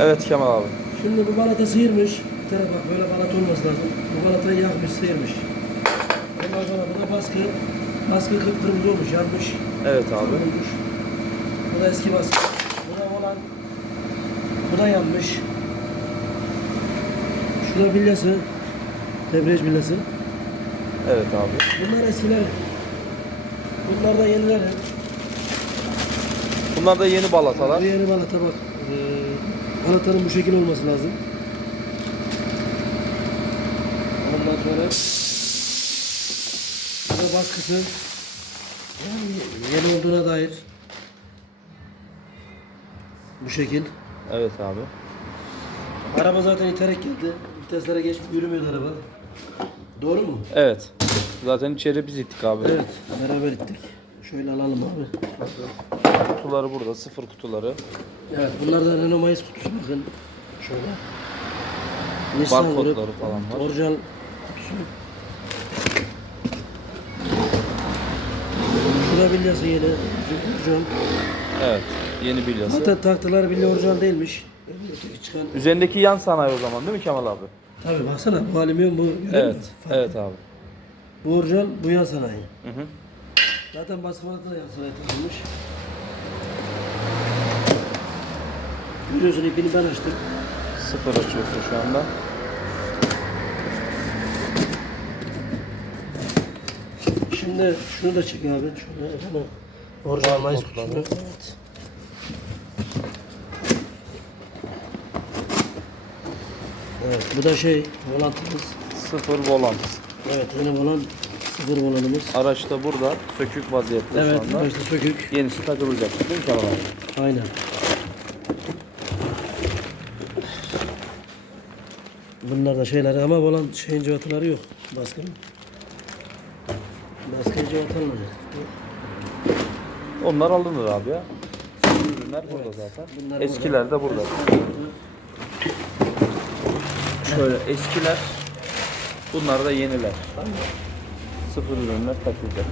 Evet Kemal abi. Şimdi bu balata sıyırmış. Bir tane bak böyle balat olması lazım. Bu balatayı yakmış, sıyırmış. Ondan sonra bu da baskı. Baskı kıpkırmızı olmuş, yanmış. Evet abi. Olmuş. Bu da eski baskı. Bu da olan. Bu da yanmış. Şu da bilyası. Debriyaj bilyası. Evet abi. Bunlar eskiler. Bunlar da yenileri. Bunlar da yeni balatalar. Bu yeni balata bak. Ee, balatanın bu şekil olması lazım. Ondan sonra bu da baskısı. Yani yeni olduğuna dair. Bu şekil. Evet abi. Araba zaten iterek geldi. Viteslere geçip yürümüyor araba. Doğru mu? Evet. Zaten içeri biz ittik abi. Evet. Beraber ittik. Şöyle alalım abi. Kutuları burada. Sıfır kutuları. Evet bunlar da Renault Mayıs kutusu bakın. Şöyle. Nissan Barkodları grup. falan var. Orijinal kutusu. Şurada bilyası yeni. Orijinal. Evet. Yeni bilyası. Zaten taktılar bilye orijinal değilmiş. Öteki çıkan. Üzerindeki yan sanayi o zaman değil mi Kemal abi? Tabii baksana bu alüminyum bu. görüyor Evet. musun? Farklı. Evet abi. Bu orijinal bu yan sanayi. Hı hı. Zaten baskı da yan sanayi takılmış. Biliyorsun ipini ben açtım. Sıfır açıyorsun şu anda. Şimdi şunu da çek abi. Şunu efendim. Orijinal mayıs kutusunu. Evet. Evet bu da şey volantımız. Sıfır volant. Evet yeni volant sıfır volantımız. Araç da burada. Sökük vaziyette Evet şu anda. başta sökük. Yenisi takılacak değil mi Kemal abi? Aynen. Bunlar da şeyleri ama volant şeyin cıvataları yok. Baskının. Baskı cıvata alınacak. Onlar alınır abi ya. Sıfır ürünler burada zaten. Bunlar Eskiler de burada. Şöyle eskiler. Bunlar da yeniler. Sıfır ürünler takılacak.